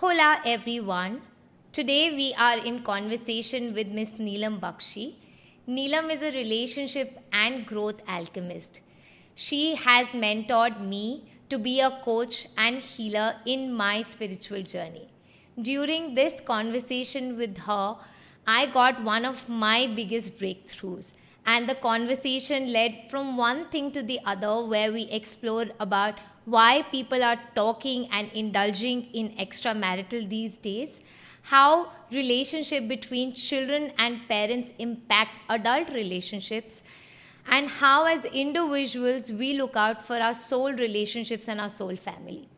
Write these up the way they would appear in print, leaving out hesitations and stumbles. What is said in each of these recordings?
Hola everyone. Today we are in conversation with Miss Neelam Bakshi. Neelam is a relationship and growth alchemist. She has mentored me to be a coach and healer in my spiritual journey. During this conversation with her, I got one of my biggest breakthroughs. And the conversation led from one thing to the other, where we explored about why people are talking and indulging in extramarital these days, how relationship between children and parents impact adult relationships, and how as individuals we look out for our soul relationships and our soul family.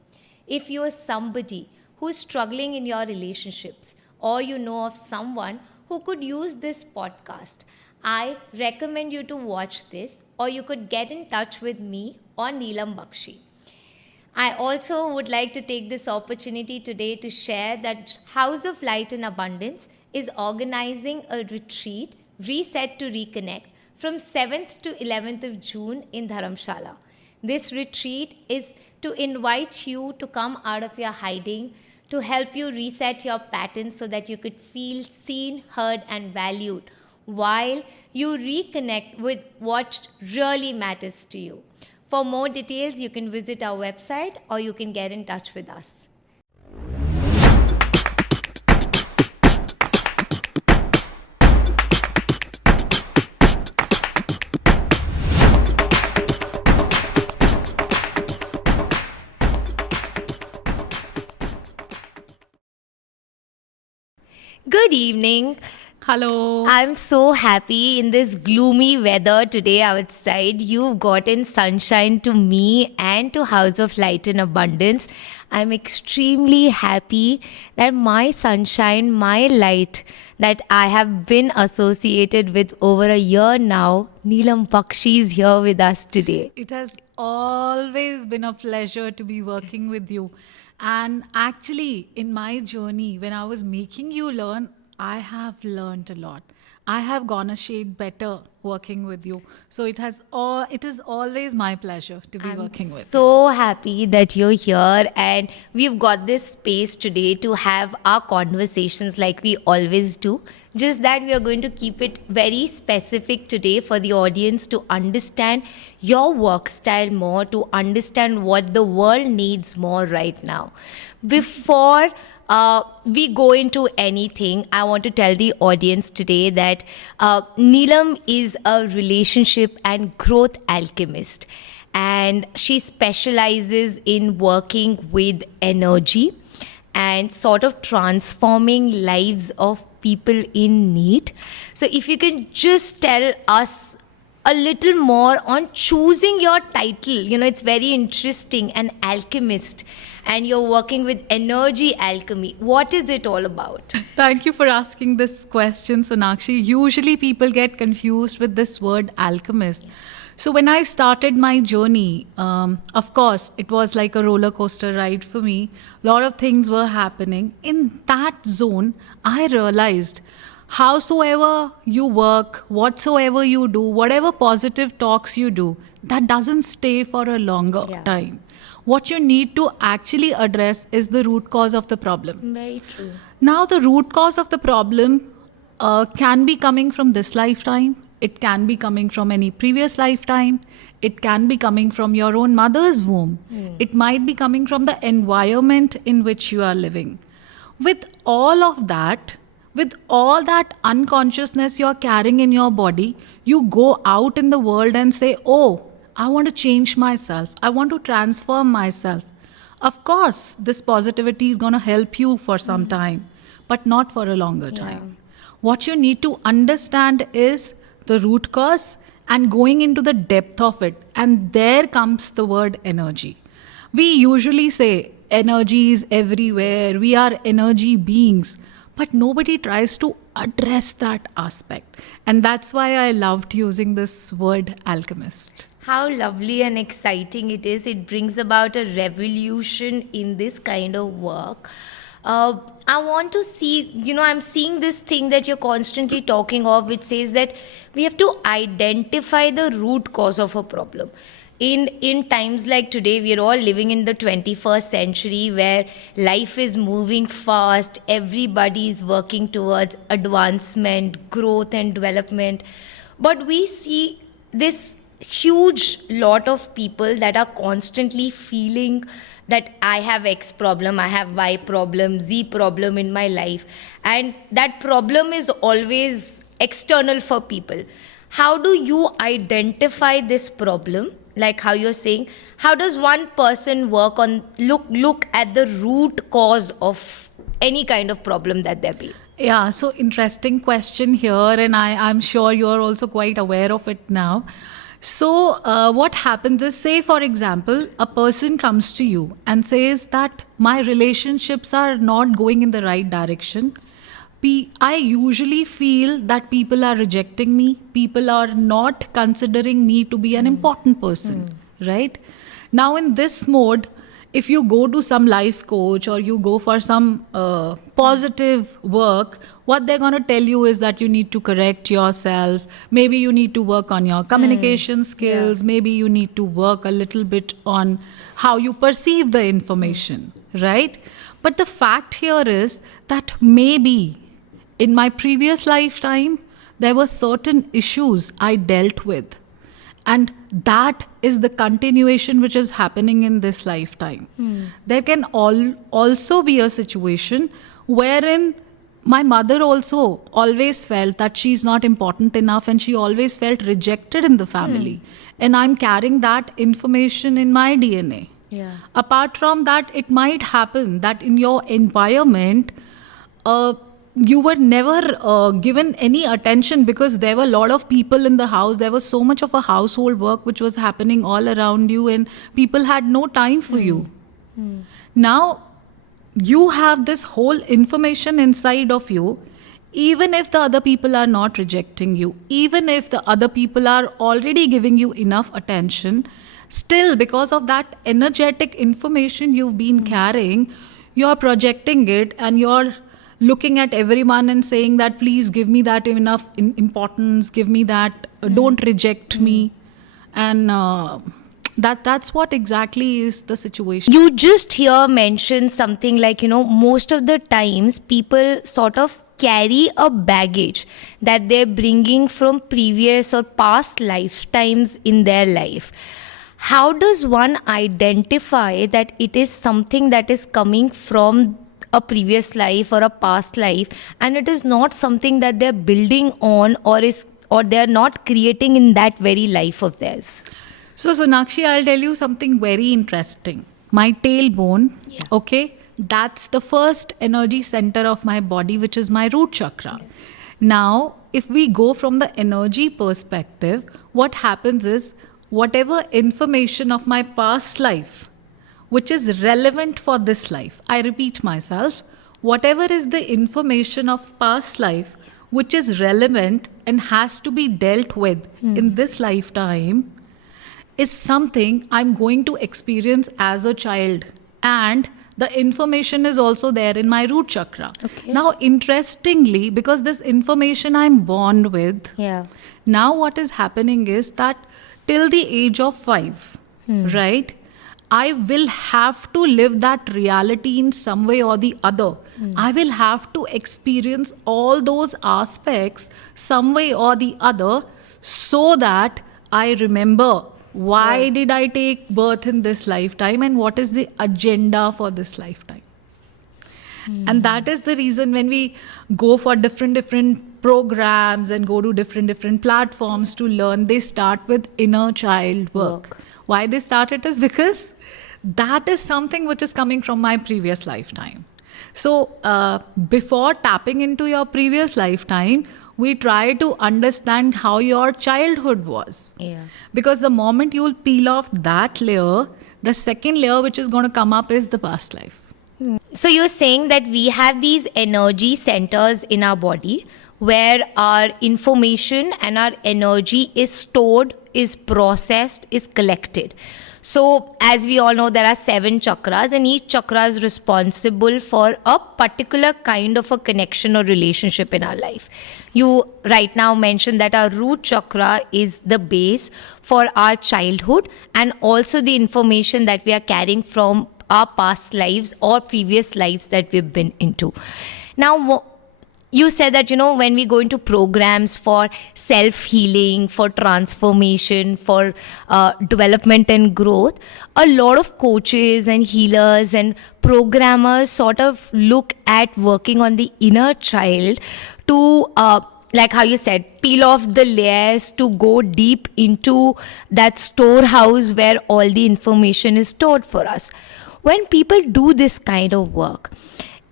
If you are somebody who is struggling in your relationships, or you know of someone who could use this podcast, I recommend you to watch this, or you could get in touch with me or Neelam Bakshi. I also would like to take this opportunity today to share that House of Light and Abundance is organizing a retreat, Reset to Reconnect, from 7th to 11th of June in Dharamshala. This retreat is to invite you to come out of your hiding, to help you reset your patterns so that you could feel seen, heard, and valued while you reconnect with what really matters to you. For more details, you can visit our website or you can get in touch with us. Good evening. Hello. I'm so happy in this gloomy weather today outside. You've gotten sunshine to me and to House of Light and Abundance. I'm extremely happy that my sunshine, my light that I have been associated with over a year now, Neelam Bakshi is here with us today. It has always been a pleasure to be working with you. And actually, in my journey, when I was making you learn, I have learned a lot. I have gone a shade better working with you. So it is always my pleasure to be working with you. So happy that you're here, and we've got this space today to have our conversations like we always do. Just that we are going to keep it very specific today for the audience to understand your work style more, to understand what the world needs more right now. Before we go into anything, I want to tell the audience today that Neelam is a relationship and growth alchemist, and she specializes in working with energy and sort of transforming lives of people in need. So if you can just tell us a little more on choosing your title. It's very interesting, an alchemist, and you're working with energy alchemy. What is it all about? Thank you for asking this question, Sonakshi. Usually people get confused with this word alchemist. So when I started my journey, of course, it was like a roller coaster ride for me. A lot of things were happening. In that zone, I realized howsoever you work, whatsoever you do, whatever positive talks you do, that doesn't stay for a longer time. What you need to actually address is the root cause of the problem. Very true. Now, the root cause of the problem can be coming from this lifetime. It can be coming from any previous lifetime. It can be coming from your own mother's womb. It might be coming from the environment in which you are living. With all of that, with all that unconsciousness you're carrying in your body, you go out in the world and say, oh, I want to change myself. I want to transform myself. Of course, this positivity is going to help you for some time, but not for a longer time. What you need to understand is the root cause and going into the depth of it. And there comes the word energy. We usually say energy is everywhere. We are energy beings. But nobody tries to address that aspect. And that's why I loved using this word alchemist. How lovely and exciting it is. It brings about a revolution in this kind of work. I want to see, I'm seeing this thing that you're constantly talking of, which says that we have to identify the root cause of a problem. in times like today, we're all living in the 21st century where life is moving fast, everybody is working towards advancement, growth and development, but we see this huge lot of people that are constantly feeling that I have X problem, I have Y problem, Z problem in my life, and that problem is always external for people. How do you identify this problem? Like how you're saying, how does one person work on look at the root cause of any kind of problem that there be? Yeah, so interesting question here, and I'm sure you're also quite aware of it now. So, what happens is, say, for example, a person comes to you and says that my relationships are not going in the right direction. I usually feel that people are rejecting me, people are not considering me to be an important person, right? Now, in this mode, if you go to some life coach or you go for some positive work, what they're going to tell you is that you need to correct yourself. Maybe you need to work on your communication skills. Maybe you need to work a little bit on how you perceive the information, right? But the fact here is that maybe in my previous lifetime, there were certain issues I dealt with. And that is the continuation which is happening in this lifetime. There can also be a situation wherein my mother also always felt that she's not important enough and she always felt rejected in the family. And I'm carrying that information in my DNA. Yeah. Apart from that, it might happen that in your environment, you were never given any attention because there were a lot of people in the house. There was so much of a household work which was happening all around you, and people had no time for you. Now, you have this whole information inside of you. Even if the other people are not rejecting you, even if the other people are already giving you enough attention, still because of that energetic information you've been carrying, you're projecting it and you're looking at everyone and saying that please give me that enough importance, give me that, don't reject me. And that's what exactly is the situation. You just here mentioned something like, most of the times people sort of carry a baggage that they're bringing from previous or past lifetimes in their life. How does one identify that it is something that is coming from a previous life or a past life, and it is not something that they're building on or they're not creating in that very life of theirs? So Sonakshi, I'll tell you something very interesting. My tailbone, okay, that's the first energy center of my body, which is my root chakra. Now, if we go from the energy perspective, what happens is whatever information of my past life which is relevant for this life. I repeat myself, whatever is the information of past life which is relevant and has to be dealt with in this lifetime is something I'm going to experience as a child. And the information is also there in my root chakra. Okay. Now, interestingly, because this information I'm born with, now what is happening is that till the age of 5, right? I will have to live that reality in some way or the other. I will have to experience all those aspects some way or the other so that I remember why did I take birth in this lifetime and what is the agenda for this lifetime. And that is the reason when we go for different programs and go to different platforms to learn, they start with inner child work. Why they start it is because that is something which is coming from my previous lifetime. So before tapping into your previous lifetime, we try to understand how your childhood was. Because the moment you'll peel off that layer, the second layer which is going to come up is the past life. So you're saying that we have these energy centers in our body where our information and our energy is stored, is processed, is collected. So, as we all know, there are 7 chakras, and each chakra is responsible for a particular kind of a connection or relationship in our life. You right now mentioned that our root chakra is the base for our childhood and also the information that we are carrying from our past lives or previous lives that we've been into. Now, you said that, when we go into programs for self-healing, for transformation, for development and growth, a lot of coaches and healers and programmers sort of look at working on the inner child to, like how you said, peel off the layers to go deep into that storehouse where all the information is stored for us. When people do this kind of work,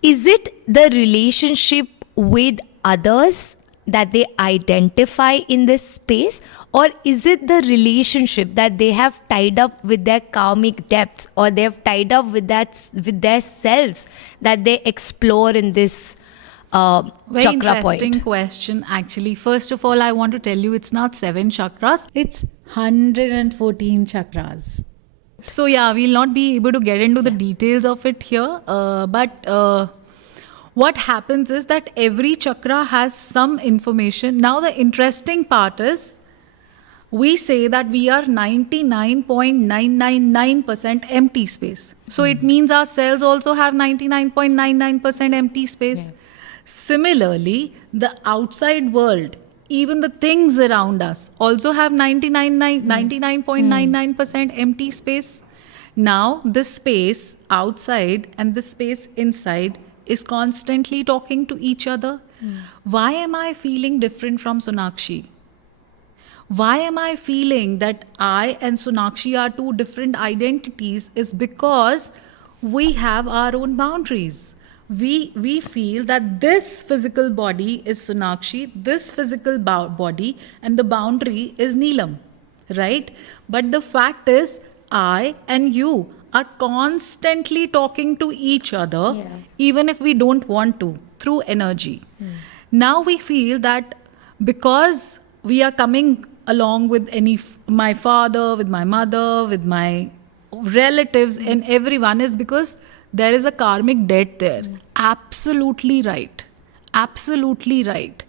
is it the relationship with others that they identify in this space, or is it the relationship that they have tied up with their karmic depths, or they have tied up with their selves that they explore in this Very chakra interesting point? question, actually. First of all, I want to tell you it's not 7 chakras. It's 114 chakras. So, yeah, we'll not be able to get into the details of it here. But what happens is that every chakra has some information. Now, the interesting part is we say that we are 99.999% empty space. So, it means our cells also have 99.99% empty space. Yeah. Similarly, the outside world, even the things around us, also have 99.99% empty space. Now, this space outside and the space inside is constantly talking to each other. Why am I feeling different from Sonakshi? Why am I feeling that I and Sonakshi are two different identities? Is because we have our own boundaries. We feel that this physical body is Sonakshi, this physical body, and the boundary is Neelam, right? But the fact is, I and you are constantly talking to each other, Yeah. even if we don't want to, through energy. Now we feel that because we are coming along with my father, with my mother, with my relatives, and everyone, is because there is a karmic debt there. Absolutely right. Absolutely right.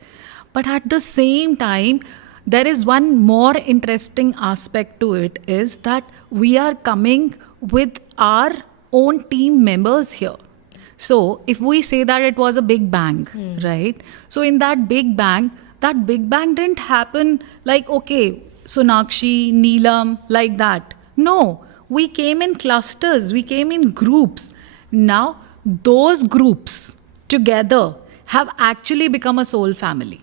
But at the same time, there is one more interesting aspect to it, is that we are coming with our own team members here. So if we say that it was a big bang, right? So in that big bang didn't happen like, okay, Sonakshi, Neelam, like that. No, we came in clusters, we came in groups. Now, those groups together have actually become a soul family.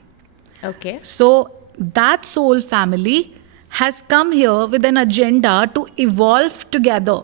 Okay. So, that soul family has come here with an agenda to evolve together.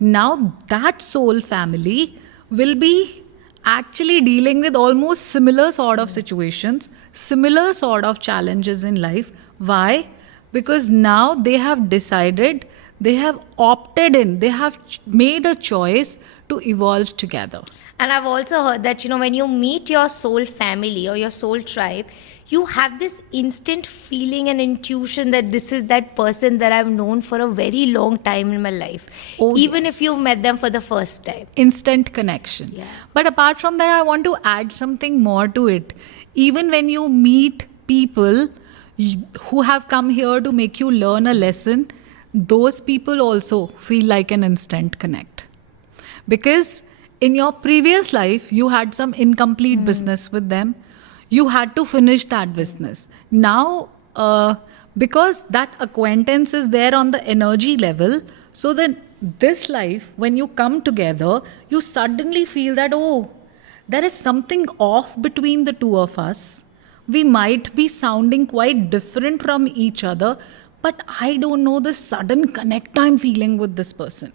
Now, that soul family will be actually dealing with almost similar sort of situations, similar sort of challenges in life. Why? Because now they have decided, they have opted in, they have made a choice to evolve together. And I've also heard that, when you meet your soul family or your soul tribe, you have this instant feeling and intuition that this is that person that I've known for a very long time in my life. Oh, even yes. if you've met them for the first time. Instant connection. Yeah. But apart from that, I want to add something more to it. Even when you meet people who have come here to make you learn a lesson, those people also feel like an instant connect. Because in your previous life, you had some incomplete business with them. You had to finish that business. Now, because that acquaintance is there on the energy level, so then this life, when you come together, you suddenly feel that, oh, there is something off between the two of us. We might be sounding quite different from each other, but I don't know the sudden connect I'm feeling with this person.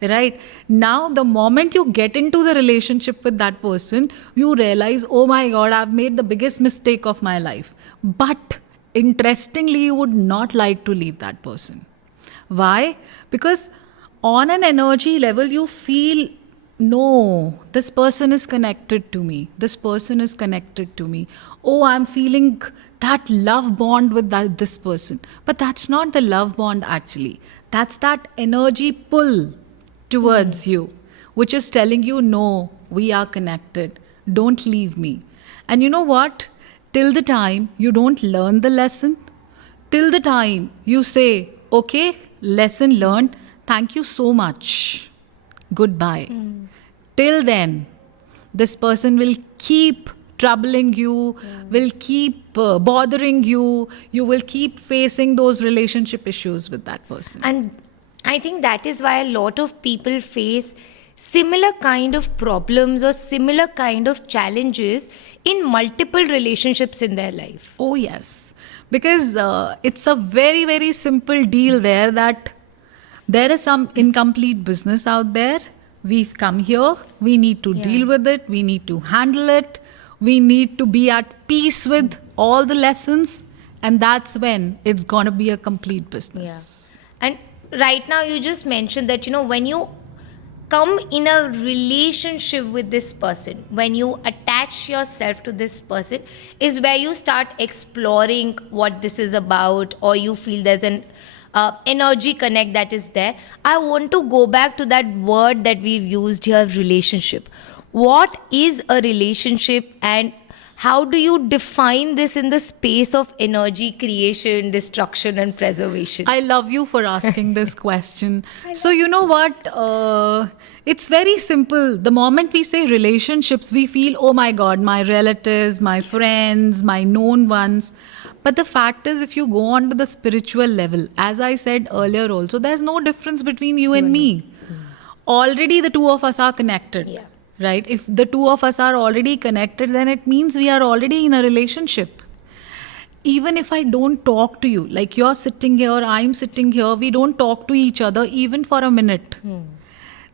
Right? Now, the moment you get into the relationship with that person, you realize, oh my God, I've made the biggest mistake of my life. But interestingly, you would not like to leave that person. Why? Because on an energy level, you feel, no, this person is connected to me. This person is connected to me. Oh, I'm feeling that love bond with this person. But that's not the love bond actually. That's that energy pull towards you, which is telling you, no, we are connected. Don't leave me. And you know what? Till the time you don't learn the lesson, till the time you say, okay, lesson learned, thank you so much, goodbye. Till then, this person will keep troubling you, will keep bothering you, you will keep facing those relationship issues with that person. And I think that is why a lot of people face similar kind of problems or similar kind of challenges in multiple relationships in their life. Oh, yes. Because it's a very, very simple deal there that there is some incomplete business out there. We've come here. We need to deal with it. We need to handle it. We need to be at peace with all the lessons. And that's when it's going to be a complete business. Yeah. And right now you just mentioned that, when you come in a relationship with this person, when you attach yourself to this person, is where you start exploring what this is about, or you feel there's an energy connect that is there. I want to go back to that word that we've used here, relationship. What is a relationship, and how do you define this in the space of energy creation, destruction, and preservation? I love you for asking this question. So, you know what? It's very simple. The moment we say relationships, we feel, oh my God, my relatives, my friends, my known ones. But the fact is, if you go on to the spiritual level, as I said earlier also, there's no difference between you and me. Already the two of us are connected. Yeah. Right? If the two of us are already connected, then it means we are already in a relationship. Even if I don't talk to you, like you're sitting here, I'm sitting here, we don't talk to each other even for a minute.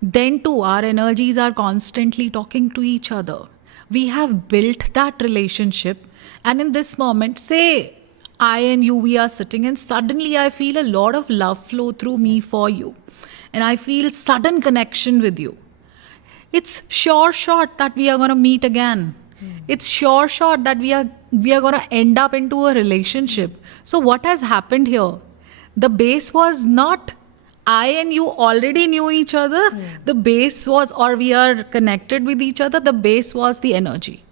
Then too, our energies are constantly talking to each other. We have built that relationship. And in this moment, say I and you, we are sitting, and suddenly I feel a lot of love flow through me for you. And I feel sudden connection with you. It's sure shot that we are going to meet again. It's sure shot that we are going to end up into a relationship. So what has happened here? The base was not I and you already knew each other. The base was, or we are connected with each other. The base was the energy.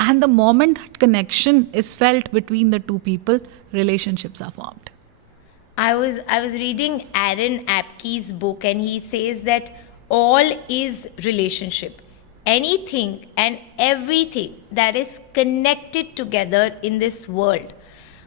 And the moment that connection is felt between the two people, relationships are formed. I was reading Aaron Apke's book, and he says that all is relationship. Anything and everything that is connected together in this world,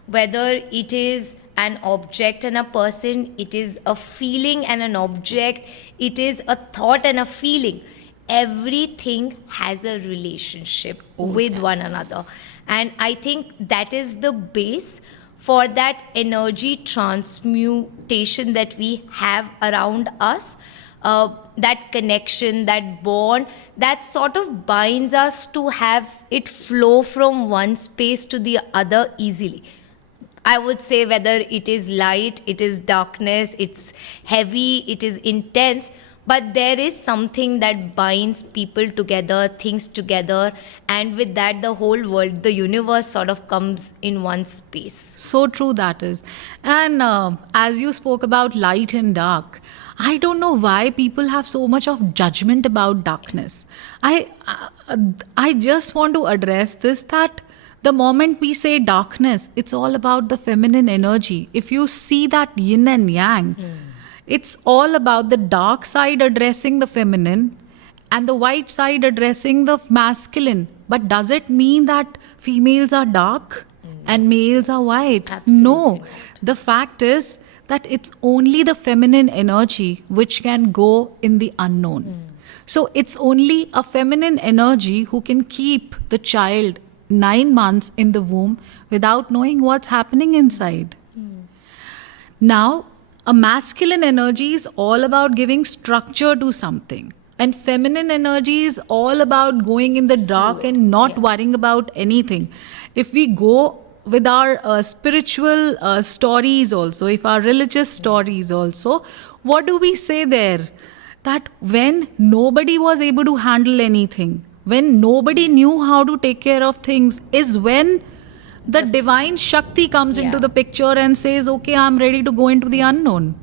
whether it is an object and a person, it is a feeling and an object, it is a thought and a feeling, everything has a relationship with one another. And I think that is the base for that energy transmutation that we have around us. That connection, that bond, that sort of binds us to have it flow from one space to the other easily. I would say whether it is light, it is darkness, it's heavy, it is intense, but there is something that binds people together, things together, and with that the whole world, the universe sort of comes in one space. So true that is. And as you spoke about light and dark, I don't know why people have so much of judgment about darkness. I just want to address this, that the moment we say darkness, it's all about the feminine energy. If you see that yin and yang, it's all about the dark side addressing the feminine and the white side addressing the masculine. But does it mean that females are dark and males are white? Absolutely No. not. The fact is that it's only the feminine energy which can go in the unknown. So it's only a feminine energy who can keep the child 9 months in the womb without knowing what's happening inside. Now, a masculine energy is all about giving structure to something. And feminine energy is all about going in the dark and not worrying about anything. If we go with our spiritual stories also, if our religious stories also, what do we say there? That when nobody was able to handle anything, when nobody knew how to take care of things, is when the divine Shakti comes into the picture and says, okay, I'm ready to go into the unknown.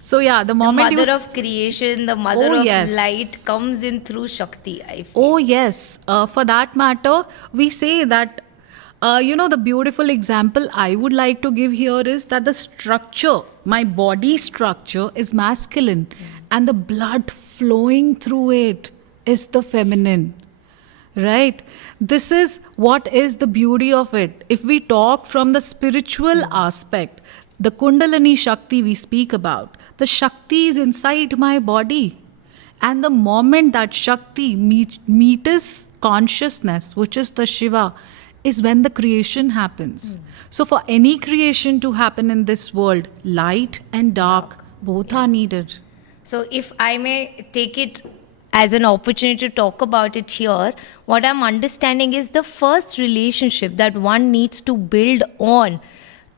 So yeah, the The moment mother of creation, the mother of yes. light comes in through Shakti, I feel. Oh, yes. For that matter, we say that, the beautiful example I would like to give here is that the structure, my body structure, is masculine, and the blood flowing through it is the feminine. Right? This is what is the beauty of it. If we talk from the spiritual aspect, the Kundalini Shakti we speak about, the Shakti is inside my body. And the moment that Shakti meets consciousness, which is the Shiva, is when the creation happens. So, for any creation to happen in this world, light and dark both are needed. So, if I may take it as an opportunity to talk about it here, what I'm understanding is the first relationship that one needs to build on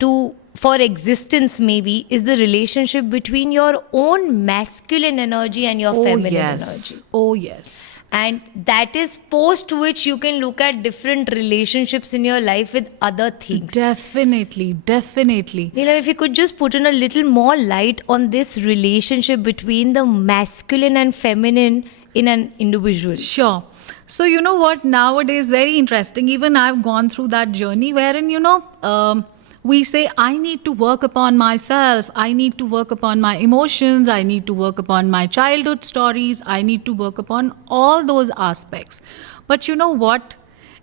to for existence maybe is the relationship between your own masculine energy and your feminine energy. Oh, yes. And that is post which you can look at different relationships in your life with other things. Definitely. Neelam, if you could just put in a little more light on this relationship between the masculine and feminine in an individual. Sure. So, you know what, nowadays, very interesting. Even I've gone through that journey wherein, we say, I need to work upon myself. I need to work upon my emotions. I need to work upon my childhood stories. I need to work upon all those aspects. But you know what?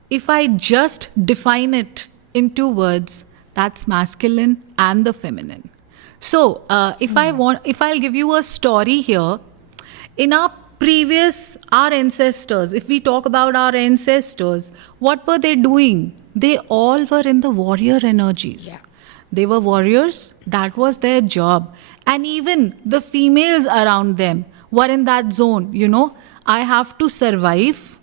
If I just define it in 2 words, that's masculine and the feminine. So, if I'll give you a story here, in our ancestors, if we talk about our ancestors, what were they doing? They all were in the warrior energies. Yeah. They were warriors. That was their job. And even the females around them were in that zone. I have to survive.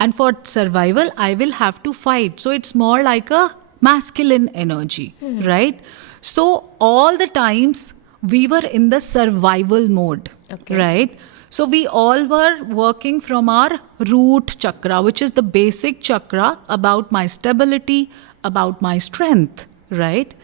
And for survival, I will have to fight. So it's more like a masculine energy, right? So all the times we were in the survival mode, right? So we all were working from our root chakra, which is the basic chakra about my stability, about my strength, right?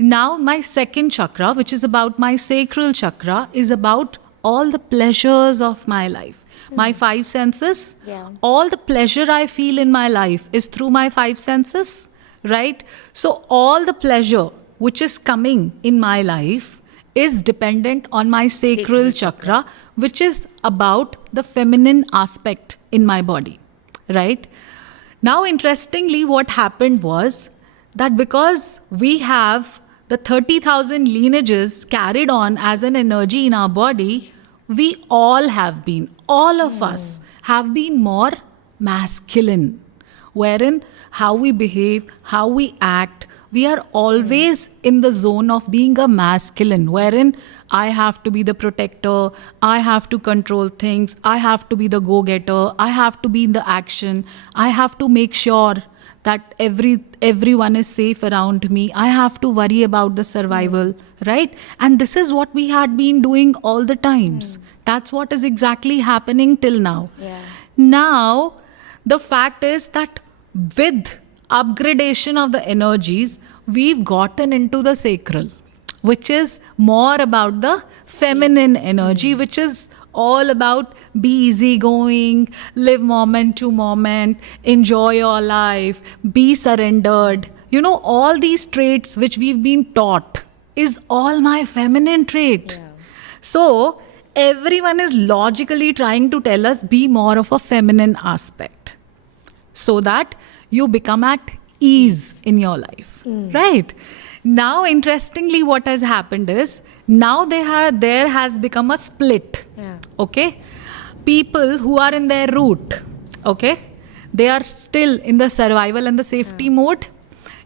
Now my second chakra, which is about my sacral chakra, is about all the pleasures of my life. My 5 senses, all the pleasure I feel in my life is through my 5 senses, right? So all the pleasure which is coming in my life is dependent on my sacral chakra, which is about the feminine aspect in my body, right? Now, interestingly, what happened was that because we have the 30,000 lineages carried on as an energy in our body, we all of us have been more masculine, wherein how we behave, how we act, we are always in the zone of being a masculine, wherein I have to be the protector, I have to control things, I have to be the go-getter, I have to be in the action, I have to make sure that everyone is safe around me, I have to worry about the survival, right? And this is what we had been doing all the times. That's what is exactly happening till now. Now, the fact is that with upgradation of the energies, we've gotten into the sacral, which is more about the feminine energy, which is all about be easygoing, live moment to moment, enjoy your life, be surrendered. All these traits which we've been taught is all my feminine trait. So everyone is logically trying to tell us be more of a feminine aspect so that you become at ease in your life, right? Now, interestingly, what has happened is now there has become a split. Okay, people who are in their root, okay, they are still in the survival and the safety mode.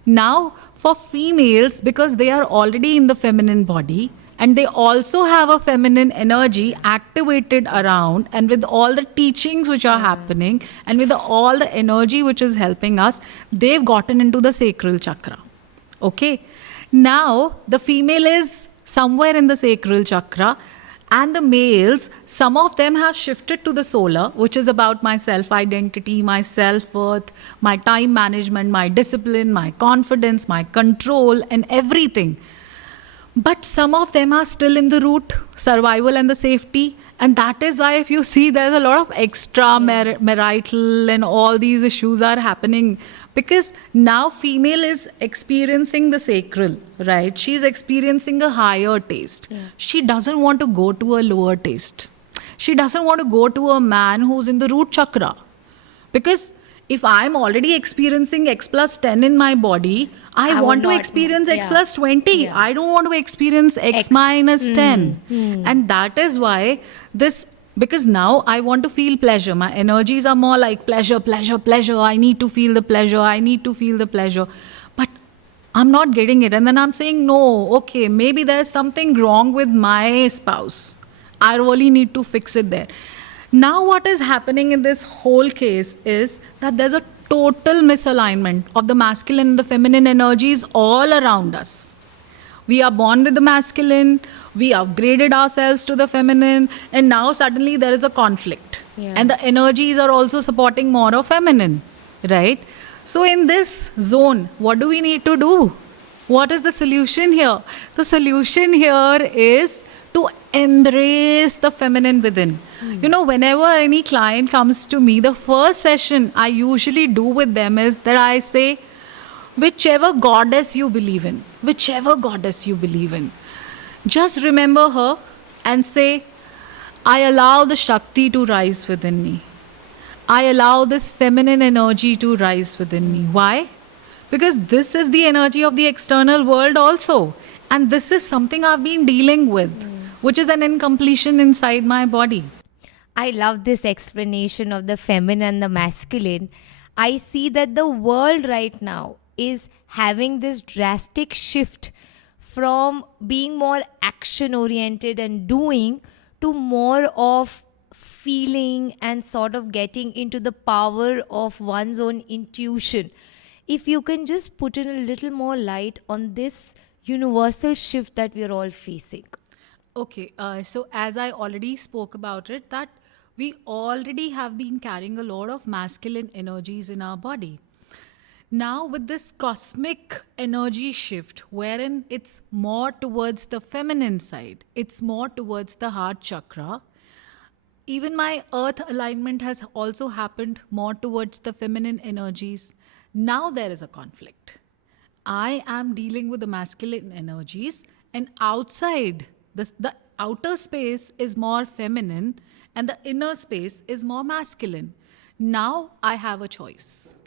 Now, for females, because they are already in the feminine body, and they also have a feminine energy activated around, and with all the teachings which are happening, and with all the energy which is helping us, they've gotten into the sacral chakra. Okay. Now, the female is somewhere in the sacral chakra, and the males, some of them have shifted to the solar, which is about my self-identity, my self-worth, my time management, my discipline, my confidence, my control, and everything. But some of them are still in the root, survival and the safety. And that is why, if you see, there's a lot of extra marital and all these issues are happening. Because now female is experiencing the sacral, right? She's experiencing a higher taste. She doesn't want to go to a lower taste. She doesn't want to go to a man who's in the root chakra. Because if I'm already experiencing X plus 10 in my body, I will want to not experience know. X Yeah. plus 20. Yeah. I don't want to experience X minus 10. And that is why this, because now I want to feel pleasure. My energies are more like pleasure, pleasure, pleasure. I need to feel the pleasure. I need to feel the pleasure. But I'm not getting it. And then I'm saying, no, okay, maybe there's something wrong with my spouse. I really need to fix it there. Now, what is happening in this whole case is that there's a total misalignment of the masculine and the feminine energies all around us. We are born with the masculine, we upgraded ourselves to the feminine, and now suddenly there is a conflict. Yeah. And the energies are also supporting more of feminine, right? So, in this zone, what do we need to do? What is the solution here? The solution here is to embrace the feminine within. You know, whenever any client comes to me, the first session I usually do with them is that I say, whichever goddess you believe in, whichever goddess you believe in, just remember her and say, I allow the Shakti to rise within me. I allow this feminine energy to rise within me. Why? Because this is the energy of the external world also. And this is something I've been dealing with, which is an incompletion inside my body. I love this explanation of the feminine and the masculine. I see that the world right now is having this drastic shift from being more action oriented and doing to more of feeling and sort of getting into the power of one's own intuition. If you can just put in a little more light on this universal shift that we're all facing. Okay, so as I already spoke about it, that we already have been carrying a lot of masculine energies in our body. Now, with this cosmic energy shift, wherein it's more towards the feminine side, it's more towards the heart chakra, even my earth alignment has also happened more towards the feminine energies. Now there is a conflict. I am dealing with the masculine energies, and outside, the outer space is more feminine and the inner space is more masculine. Now I have a choice.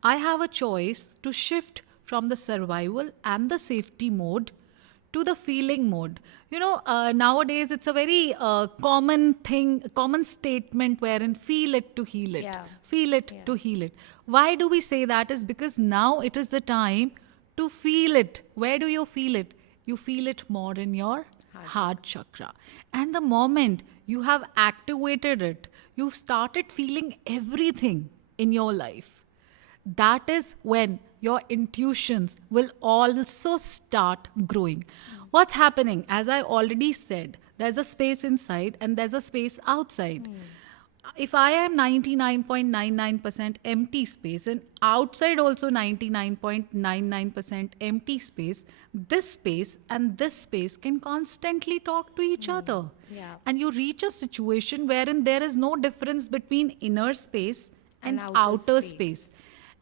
I have a choice to shift from the survival and the safety mode to the feeling mode. You know, nowadays it's a very common thing, common statement wherein feel it to heal it. Yeah. Feel it to heal it. Why do we say that? Is because now it is the time to feel it. Where do you feel it? You feel it more in your heart chakra. And the moment you have activated it, you've started feeling everything in your life. That is when your intuitions will also start growing. What's happening? As I already said, there's a space inside and there's a space outside. If I am 99.99% empty space and outside also 99.99% empty space, this space and this space can constantly talk to each other. Yeah. And you reach a situation wherein there is no difference between inner space and And outer outer space. space.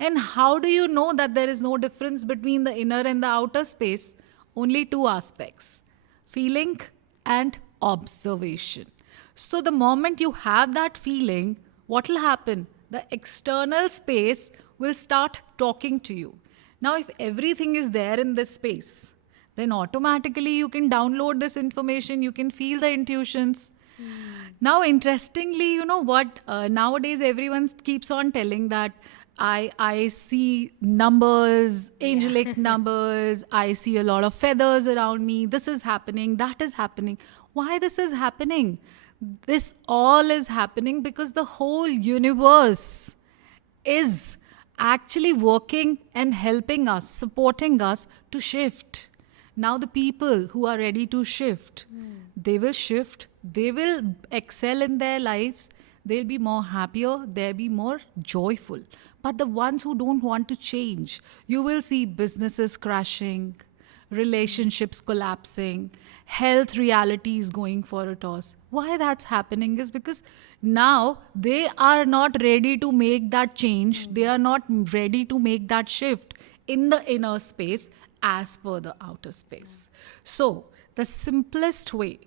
And how do you know that there is no difference between the inner and the outer space? Only two aspects: feeling and observation. So the moment you have that feeling, what will happen? The external space will start talking to you. Now, if everything is there in this space, then automatically you can download this information, you can feel the intuitions. Now, interestingly, you know what? Nowadays, everyone keeps on telling that I see numbers, angelic numbers, I see a lot of feathers around me, this is happening, that is happening. Why this is happening? This all is happening because the whole universe is actually working and helping us, supporting us to shift. Now the people who are ready to shift, they will shift, they will excel in their lives, they'll be more happier, they'll be more joyful. But the ones who don't want to change, you will see businesses crashing, relationships collapsing, health realities going for a toss. Why that's happening is because now they are not ready to make that change. They are not ready to make that shift in the inner space as per the outer space. So, the simplest way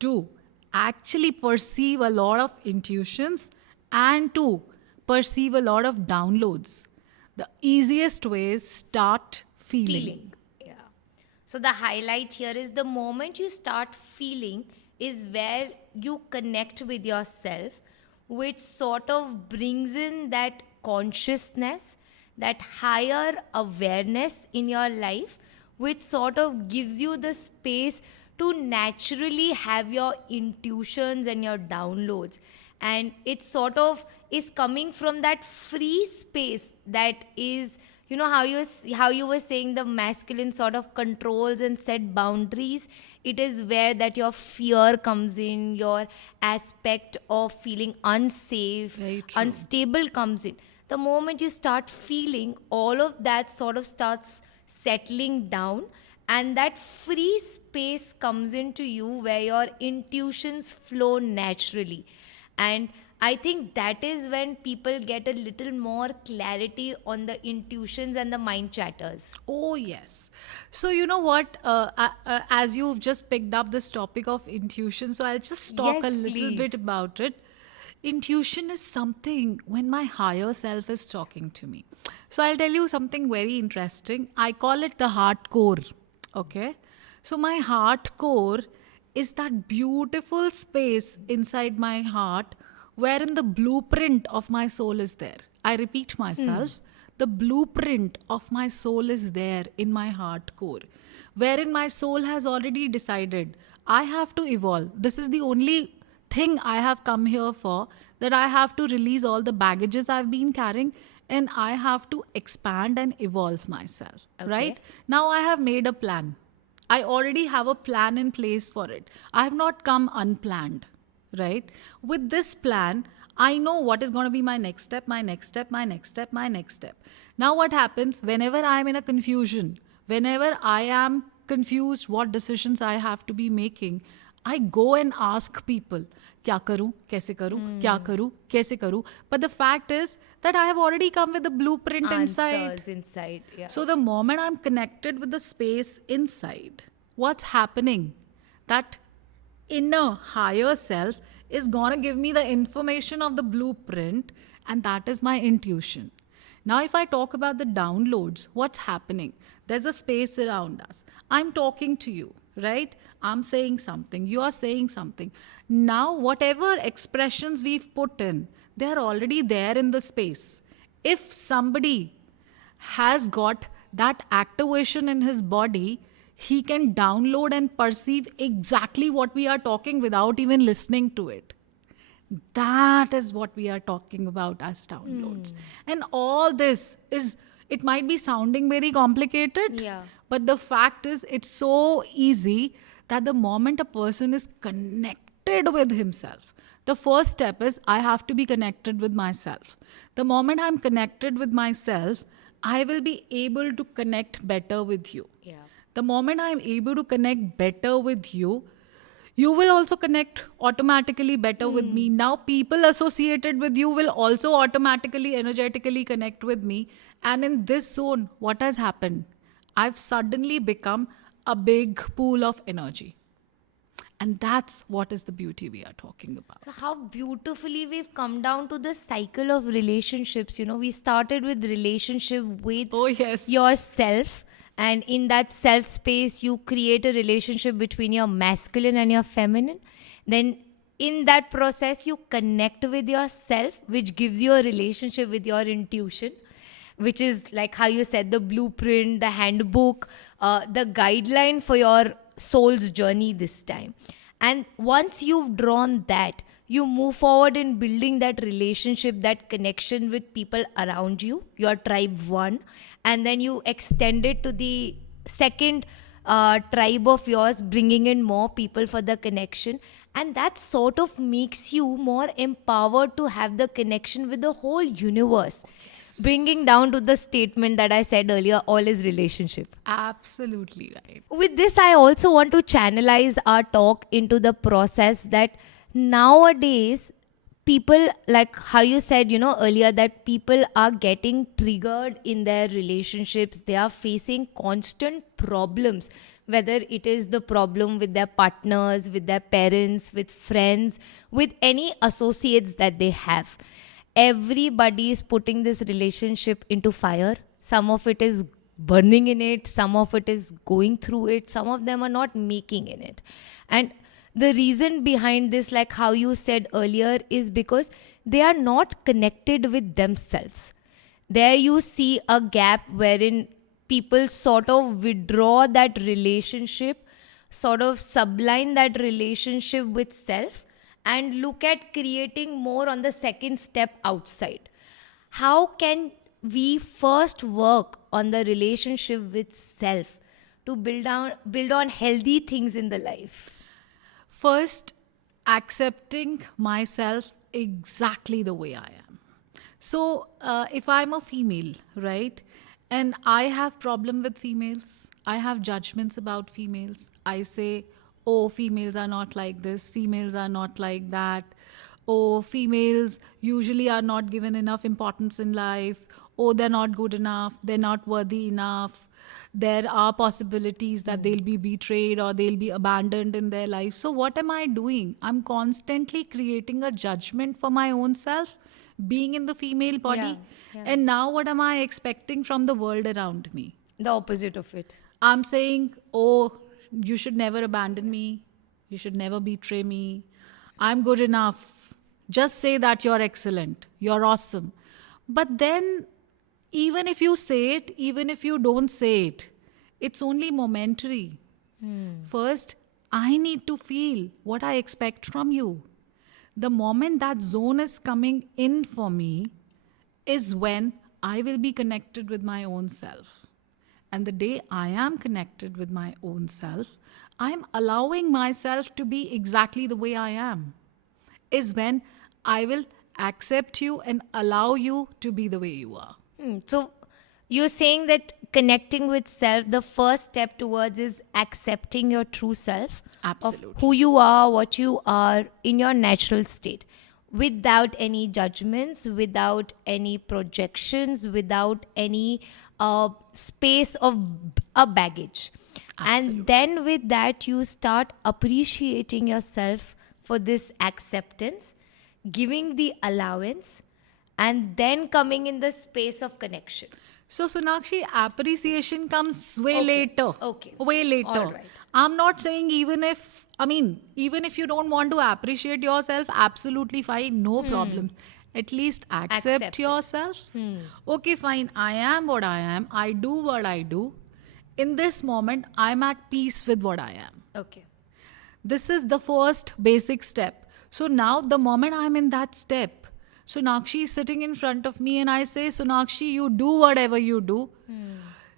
to actually perceive a lot of intuitions and to perceive a lot of downloads, the easiest way is start feeling. Yeah. So the highlight here is the moment you start feeling is where you connect with yourself, which sort of brings in that consciousness, that higher awareness in your life, which sort of gives you the space to naturally have your intuitions and your downloads. And it sort of is coming from that free space that is, you know, how you were saying the masculine sort of controls and set boundaries. It is where that your fear comes in, your aspect of feeling unsafe, Very true. unstable comes in. The moment you start feeling, all of that sort of starts settling down, and that free space comes into you where your intuitions flow naturally. And I think that is when people get a little more clarity on the intuitions and the mind chatters. Oh, yes. So, you know what? As you've just picked up this topic of intuition, so I'll just talk Yes, a little please. bit about it. Intuition is something when my higher self is talking to me. So, I'll tell you something very interesting. I call it the heart core. Okay. So, my heart core is that beautiful space inside my heart wherein the blueprint of my soul is there. I repeat myself. The blueprint of my soul is there in my heart core, wherein my soul has already decided I have to evolve. This is the only thing I have come here for, that I have to release all the baggages I've been carrying and I have to expand and evolve myself. Okay. Right? Now I have made a plan. I already have a plan in place for it. I have not come unplanned, right? With this plan, I know what is going to be my next step, my next step, my next step, my next step. Now, what happens whenever I am in a confusion, whenever I am confused what decisions I have to be making, I go and ask people, kya karu, kaise karu, kya karu, kaise karu. But the fact is that I have already come with the blueprint inside. Answers inside. Yeah. So the moment I'm connected with the space inside, what's happening? That inner higher self is going to give me the information of the blueprint, and that is my intuition. Now, if I talk about the downloads, what's happening? There's a space around us. I'm talking to you, right? I'm saying something. You are saying something. Now, whatever expressions we've put in, they're already there in the space. If somebody has got that activation in his body, he can download and perceive exactly what we are talking without even listening to it. That is what we are talking about as downloads. And all this is, it might be sounding very complicated, Yeah. but the fact is, it's so easy that the moment a person is connected with himself, the first step is I have to be connected with myself. The moment I'm connected with myself, I will be able to connect better with you. Yeah. The moment I'm able to connect better with you, you will also connect automatically better with me. Now, people associated with you will also automatically, energetically connect with me. And in this zone, what has happened? I've suddenly become a big pool of energy. And that's what is the beauty we are talking about. So how beautifully we've come down to the cycle of relationships. You know, we started with relationship with Oh, yes. yourself, and in that self space, you create a relationship between your masculine and your feminine. Then in that process, you connect with yourself, which gives you a relationship with your intuition, which is like how you said, the blueprint, the handbook, the guideline for your soul's journey this time. And once you've drawn that, you move forward in building that relationship, that connection with people around you, your tribe one, and then you extend it to the second tribe of yours, bringing in more people for the connection. And that sort of makes you more empowered to have the connection with the whole universe. bringing down to the statement that I said earlier, all is relationship. Absolutely right. With this, I also want to channelize our talk into the process that nowadays people, like how you said, earlier, that people are getting triggered in their relationships. They are facing constant problems, whether it is the problem with their partners, with their parents, with friends, with any associates that they have. Everybody is putting this relationship into fire. Some of it is burning in it, some of it is going through it, some of them are not making in it. And the reason behind this, like how you said earlier, is because they are not connected with themselves. There you see a gap wherein people sort of withdraw that relationship, sort of sublime that relationship with self, and look at creating more on the second step outside. How can we first work on the relationship with self to build on healthy things in the life? First, accepting myself exactly the way I am. So, if I'm a female, right, and I have problem with females, I have judgments about females. I say, oh, females are not like this, females are not like that. Oh, females usually are not given enough importance in life. Oh, they're not good enough, they're not worthy enough. There are possibilities that they'll be betrayed or they'll be abandoned in their life. So, what am I doing? I'm constantly creating a judgment for my own self, being in the female body. Yeah. And now, what am I expecting from the world around me? The opposite of it. I'm saying, oh, you should never abandon me. You should never betray me. I'm good enough. Just say that you're excellent. You're awesome. But then, even if you say it, even if you don't say it, it's only momentary. First, I need to feel what I expect from you. The moment that zone is coming in for me is when I will be connected with my own self. And the day I am connected with my own self, I'm allowing myself to be exactly the way I am, is when I will accept you and allow you to be the way you are. So you're saying that connecting with self, the first step towards is accepting your true self. Absolutely. Of who you are, what you are in your natural state, without any judgments, without any projections, without any space of a baggage. Absolutely. And then with that, you start appreciating yourself for this acceptance, giving the allowance, and then coming in the space of connection. So, Sonakshi, appreciation comes way Okay. later. Okay. Way later. All right. I'm not saying even if you don't want to appreciate yourself, absolutely fine, no problems. At least accept Accept it. yourself. Okay, fine, I am what I am. I do what I do. In this moment, I'm at peace with what I am. Okay. This is the first basic step. So now, the moment I'm in that step, Sonakshi is sitting in front of me and I say, Sonakshi, you do whatever you do.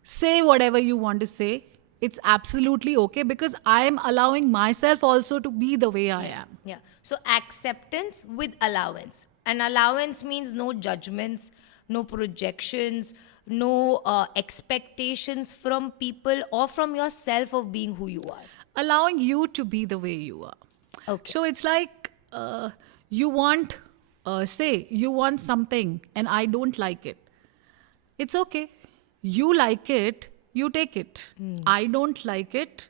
Say whatever you want to say. It's absolutely okay because I am allowing myself also to be the way I am. Yeah. So acceptance with allowance. And allowance means no judgments, no projections, no expectations from people or from yourself of being who you are. Allowing you to be the way you are. Okay. So it's like you want, say, you want something and I don't like it. It's okay. You like it, you take it. I don't like it.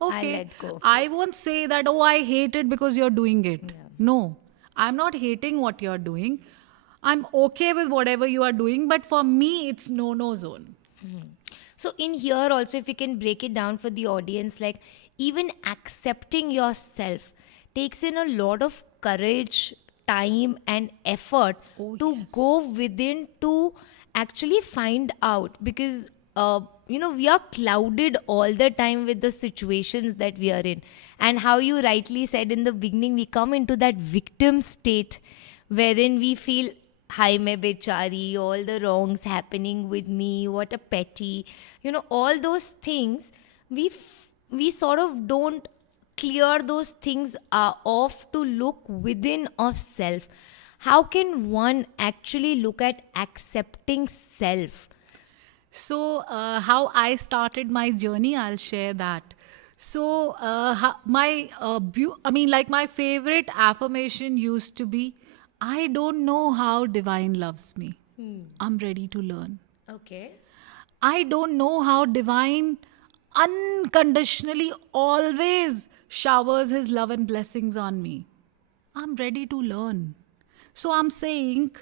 Okay. let go of I won't say that, oh, I hate it because you're doing it. No, I'm not hating what you're doing. I'm okay with whatever you are doing, but for me, it's no zone. So in here also, if you can break it down for the audience, like even accepting yourself takes in a lot of courage, time and effort to go within to actually find out, because we are clouded all the time with the situations that we are in. And how you rightly said in the beginning, we come into that victim state wherein we feel, hi mein bechari, all the wrongs happening with me, what a petty, all those things. We sort of don't clear those things off to look within of self. How can one actually look at accepting self? So, how I started my journey, I'll share that. So, like my favorite affirmation used to be, I don't know how divine loves me. I'm ready to learn. Okay. I don't know how divine unconditionally always showers his love and blessings on me. I'm ready to learn. So I'm saying,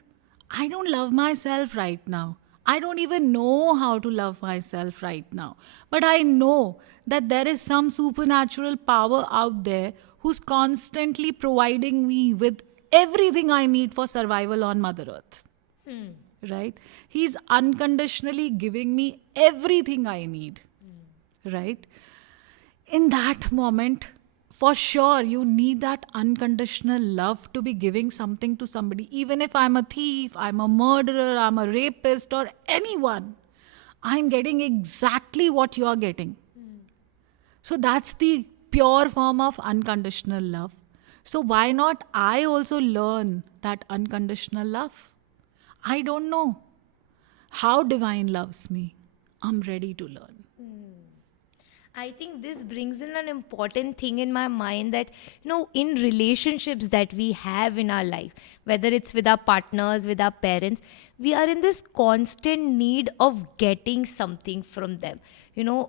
I don't love myself right now. I don't even know how to love myself right now. But I know that there is some supernatural power out there who's constantly providing me with everything I need for survival on Mother Earth. Right? He's unconditionally giving me everything I need. Right? In that moment, for sure, you need that unconditional love to be giving something to somebody. Even if I'm a thief, I'm a murderer, I'm a rapist, or anyone, I'm getting exactly what you're getting. So that's the pure form of unconditional love. So why not I also learn that unconditional love? I don't know how divine loves me. I'm ready to learn. I think this brings in an important thing in my mind that, in relationships that we have in our life, whether it's with our partners, with our parents, we are in this constant need of getting something from them.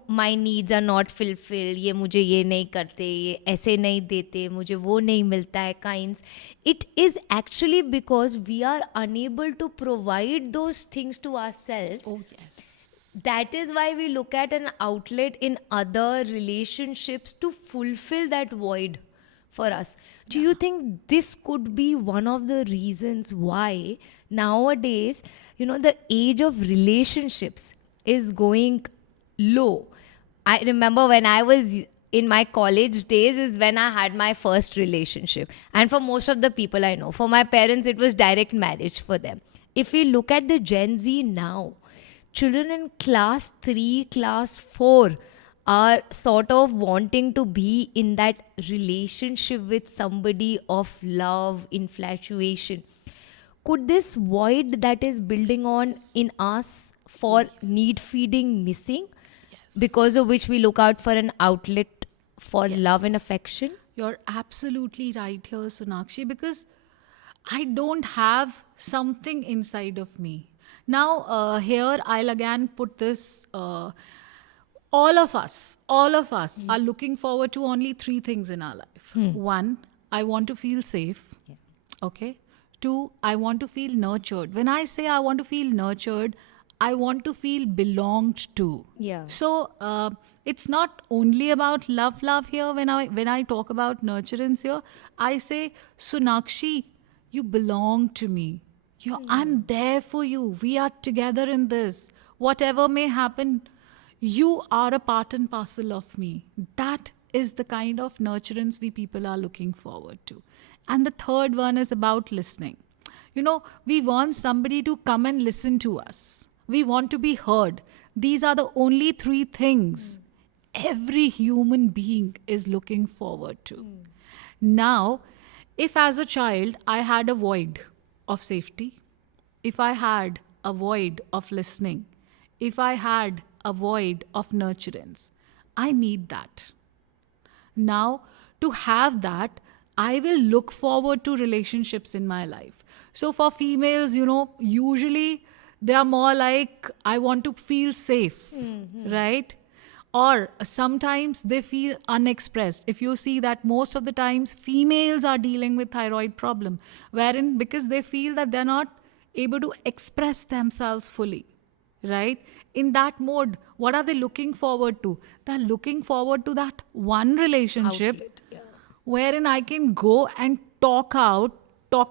My needs are not fulfilled, ये मुझे ये नहीं करते, ये ऐसे नहीं देते, मुझे वो नहीं मिलता है kinds. It is actually because we are unable to provide those things to ourselves. Oh, yes. That is why we look at an outlet in other relationships to fulfill that void for us. Do you think this could be one of the reasons why nowadays, the age of relationships is going low? I remember when I was in my college days is when I had my first relationship. And for most of the people I know, for my parents, it was direct marriage for them. If we look at the Gen Z now, children in class 3, class 4 are sort of wanting to be in that relationship with somebody of love, infatuation. Could this void that is building on in us for need feeding missing? Because of which we look out for an outlet for love and affection? You're absolutely right here, Sonakshi, because I don't have something inside of me. Now, here I'll again put this all of us are looking forward to only three things in our life. One, I want to feel safe. Okay. Two, I want to feel nurtured. When I say I want to feel nurtured, I want to feel belonged to. Yeah. So it's not only about love here. When I talk about nurturance here, I say, Sonakshi, you belong to me. I'm there for you. We are together in this. Whatever may happen, you are a part and parcel of me. That is the kind of nurturance we people are looking forward to. And the third one is about listening. We want somebody to come and listen to us. We want to be heard. These are the only three things every human being is looking forward to. Now, if as a child I had a void of safety, if I had a void of listening, if I had a void of nurturance, I need that. Now, to have that, I will look forward to relationships in my life. So for females, usually they are more like, I want to feel safe, right? Or sometimes they feel unexpressed. If you see that most of the times females are dealing with thyroid problem, wherein because they feel that they're not able to express themselves fully, right? In that mode, what are they looking forward to? They're looking forward to that one relationship Outlet, yeah. wherein I can go and talk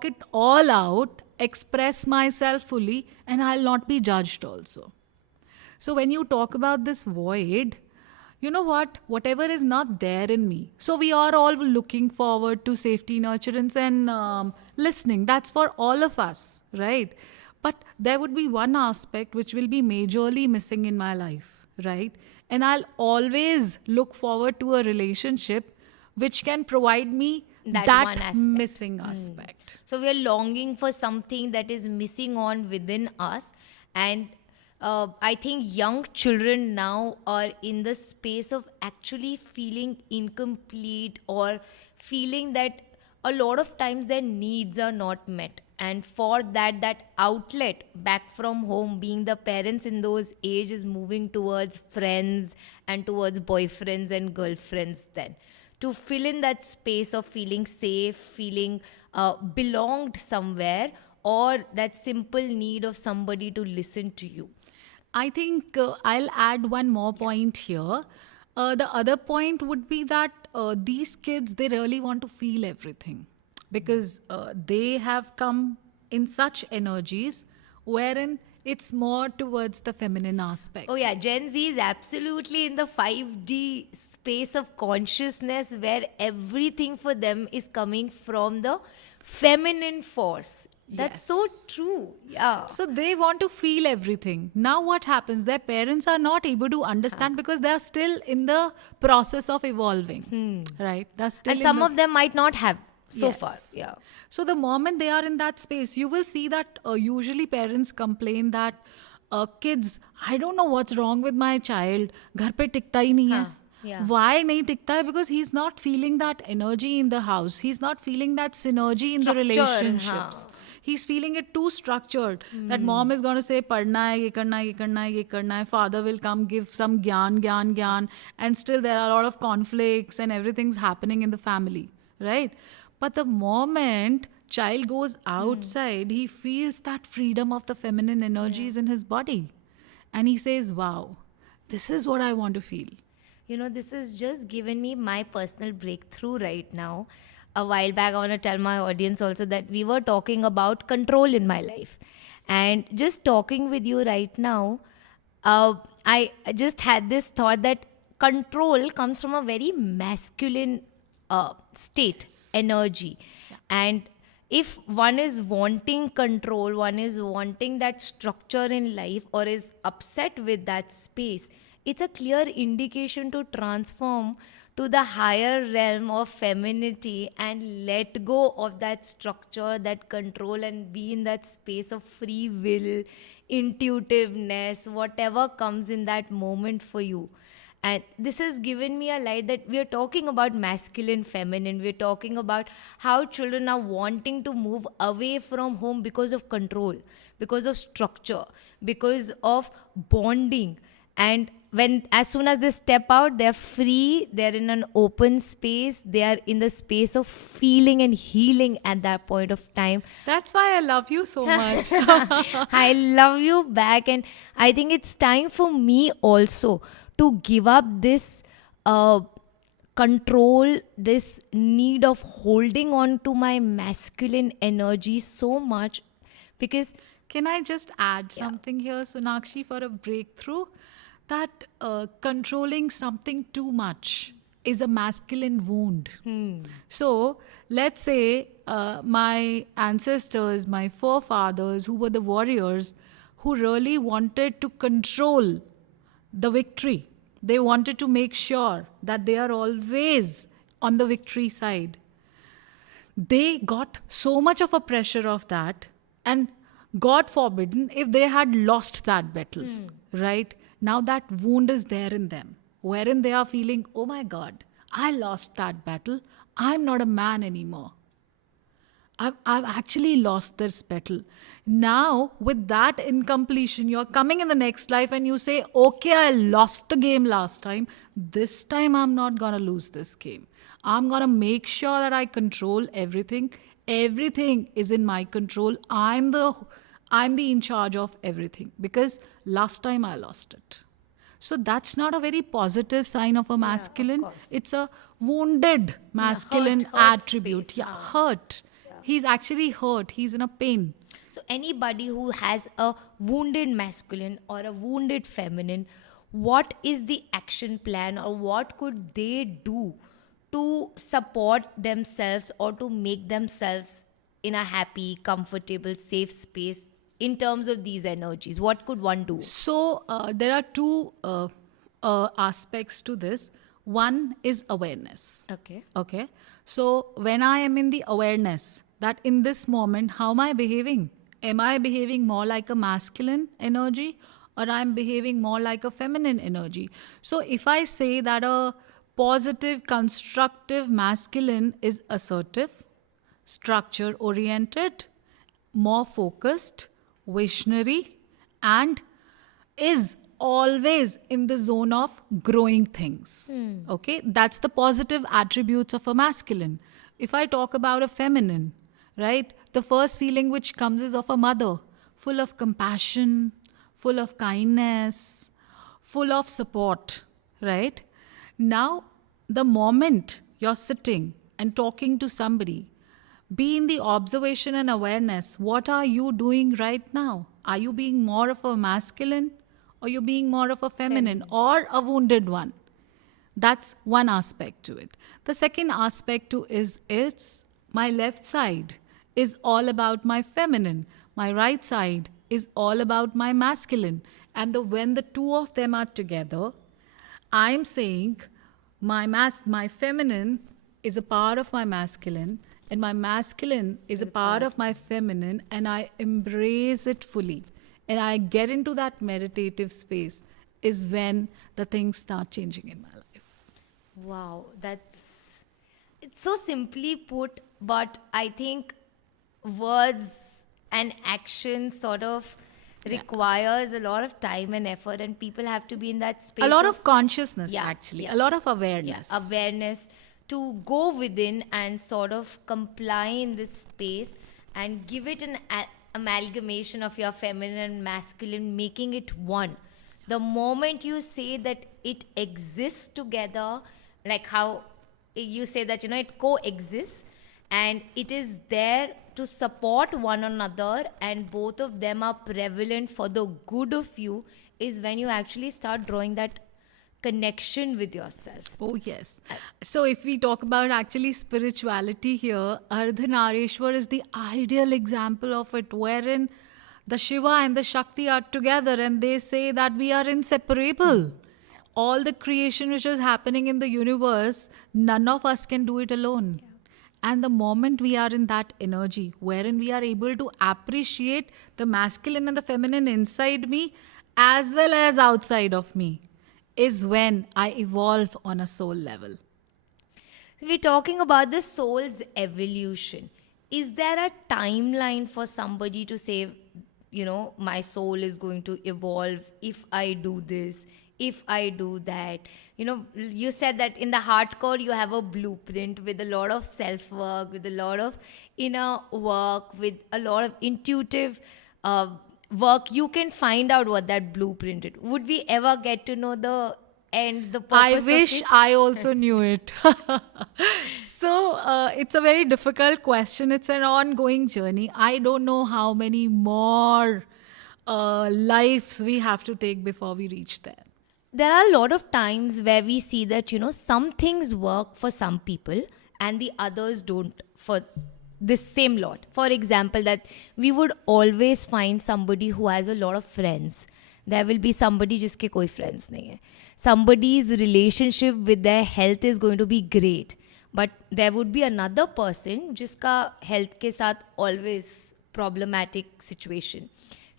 it all out, express myself fully, and I'll not be judged also. So when you talk about this void, you know what? Whatever is not there in me. So we are all looking forward to safety, nurturance, and listening. That's for all of us, right? But there would be one aspect which will be majorly missing in my life, right? And I'll always look forward to a relationship which can provide me that that one aspect. missing aspect. So we are longing for something that is missing on within us. And I think young children now are in the space of actually feeling incomplete, or feeling that a lot of times their needs are not met. And for that outlet back from home, being the parents in those age, is moving towards friends and towards boyfriends and girlfriends, then to fill in that space of feeling safe, feeling belonged somewhere, or that simple need of somebody to listen to you. I think I'll add one more point here. The other point would be that these kids, they really want to feel everything, because they have come in such energies wherein it's more towards the feminine aspects. Oh yeah, Gen Z is absolutely in the 5D space of consciousness, where everything for them is coming from the feminine force. That's so true. Yeah. So they want to feel everything. Now what happens? Their parents are not able to understand because they are still in the process of evolving. Right? They're still And in some the- of them might not have so Yes. far. Yeah. So the moment they are in that space, you will see that usually parents complain that kids, I don't know what's wrong with my child. घर पे टिकता ही नहीं है. yeah. Why नहीं टिकता है? Because he's not feeling that energy in the house. He's not feeling that synergy in the Structure, relationships. He's feeling it too structured. That mom is going to say, पढ़ना है, ये करना है, ये करना है, ये करना है. Father will come give some gyan. And still there are a lot of conflicts and everything's happening in the family. Right? But the moment child goes outside, he feels that freedom of the feminine energies in his body. And he says, wow, this is what I want to feel. You know, this has just given me my personal breakthrough right now. A while back, I want to tell my audience also that we were talking about control in my life. And just talking with you right now, I just had this thought that control comes from a very masculine state, energy. And if one is wanting control, one is wanting that structure in life, or is upset with that space, it's a clear indication to transform to the higher realm of femininity and let go of that structure, that control, and be in that space of free will, intuitiveness, whatever comes in that moment for you. And this has given me a light that we are talking about masculine, feminine. We're talking about how children are wanting to move away from home because of control, because of structure, because of bonding. And as soon as they step out, they're free, they're in an open space, they are in the space of feeling and healing at that point of time. That's why I love you so much. I love you back. And I think it's time for me also to give up this control, this need of holding on to my masculine energy so much. Because Can I just add something here, Sonakshi, for a breakthrough? That controlling something too much is a masculine wound. So let's say my ancestors, my forefathers, who were the warriors, who really wanted to control the victory. They wanted to make sure that they are always on the victory side. They got so much of a pressure of that, and God forbidden if they had lost that battle, right? Now that wound is there in them, wherein they are feeling, oh my God, I lost that battle. I'm not a man anymore. I've actually lost this battle. Now, with that incompletion, you're coming in the next life and you say, okay, I lost the game last time. This time, I'm not going to lose this game. I'm going to make sure that I control everything. Everything is in my control. I'm the in charge of everything, because last time I lost it. So that's not a very positive sign of a masculine. It's a wounded masculine hurt attribute. space. Hurt. He's actually hurt. He's in a pain. so anybody who has a wounded masculine or a wounded feminine, what is the action plan, or what could they do to support themselves or to make themselves in a happy, comfortable, safe space in terms of these energies? What could one do? So there are two aspects to this. One is awareness. Okay. Okay. So when I am in the awareness that in this moment, how am I behaving? Am I behaving more like a masculine energy or I'm behaving more like a feminine energy? So if I say that a positive, constructive masculine is assertive, structure oriented, more focused, visionary, and is always in the zone of growing things. Okay, that's the positive attributes of a masculine. If I talk about a feminine, right, the first feeling which comes is of a mother, full of compassion, full of kindness, full of support, right? Now, the moment you're sitting and talking to somebody, be in the observation and awareness. What are you doing right now? Are you being more of a masculine or you being more of a feminine or a wounded one? That's one aspect to it. The second aspect to is it's my left side is all about my feminine. My right side is all about my masculine. And when the two of them are together, I'm saying my feminine is a part of my masculine and my masculine is a part of my feminine, and I embrace it fully and I get into that meditative space is when the things start changing in my life. Wow, it's so simply put, but I think words and action sort of requires a lot of time and effort, and people have to be in that space. A lot of consciousness, Yeah, actually, yeah. a lot of awareness. Awareness to go within and sort of comply in this space and give it an amalgamation of your feminine and masculine, making it one. The moment you say that it exists together, like how you say that, it coexists and it is there to support one another and both of them are prevalent for the good of you, is when you actually start drawing that connection with yourself. Oh, yes. So, if we talk about actually spirituality here, Ardhanareshwar is the ideal example of it, wherein the Shiva and the Shakti are together and they say that we are inseparable. All the creation which is happening in the universe, none of us can do it alone. And the moment we are in that energy, wherein we are able to appreciate the masculine and the feminine inside me as well as outside of me, is when I evolve on a soul level. We're talking about the soul's evolution. Is there a timeline for somebody to say, my soul is going to evolve if I do this, if I do that? You said that in the hardcore you have a blueprint with a lot of self work, with a lot of inner work, with a lot of intuitive work. You can find out what that blueprint is. Would we ever get to know the end, the purpose I of wish it? I also knew it. So it's a very difficult question. It's an ongoing journey. I don't know how many more lives we have to take before we reach there. There are a lot of times where we see that, some things work for some people and the others don't for this same lot. For example, that we would always find somebody who has a lot of friends. There will be somebody jiske koi friends nahi hai. Somebody's relationship with their health is going to be great. But there would be another person jiska health ke saath always problematic situation.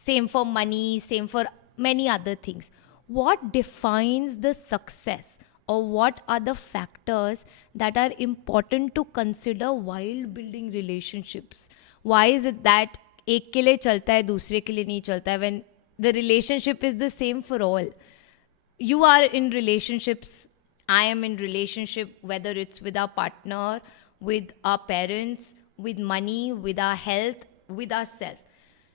Same for money, same for many other things. What defines the success, or what are the factors that are important to consider while building relationships? Why is it that एक के लिए चलता है दूसरे के लिए नहीं चलता है, when the relationship is the same for all? You are in relationships, I am in relationship, whether it's with our partner, with our parents, with money, with our health, with ourselves.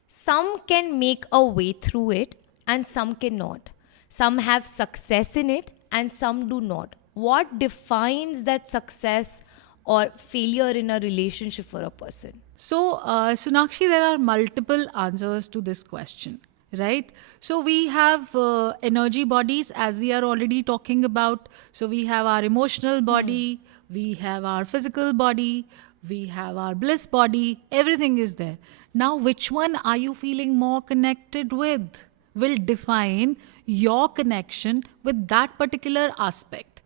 Some can make a way through it and some cannot. Some have success in it and some do not. What defines that success or failure in a relationship for a person? So, Sonakshi, there are multiple answers to this question, right? So, we have energy bodies, as we are already talking about. So, we have our emotional body, we have our physical body, we have our bliss body, everything is there. Now, which one are you feeling more connected with will define your connection with that particular aspect.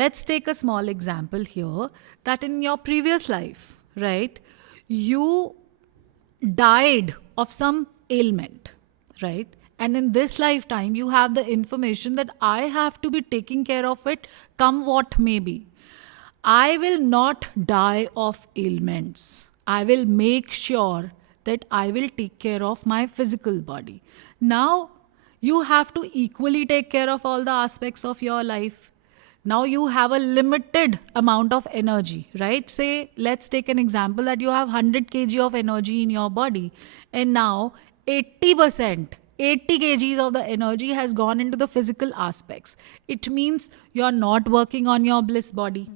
let's take a small example here that in your previous life, right, you died of some ailment, right? And in this lifetime, you have the information that I have to be taking care of it, come what may be. I will not die of ailments. I will make sure that I will take care of my physical body. Now, you have to equally take care of all the aspects of your life. Now you have a limited amount of energy, right? Say, let's take an example that you have 100 kg of energy in your body, and now 80%, 80 kgs of the energy has gone into the physical aspects. It means you're not working on your bliss body.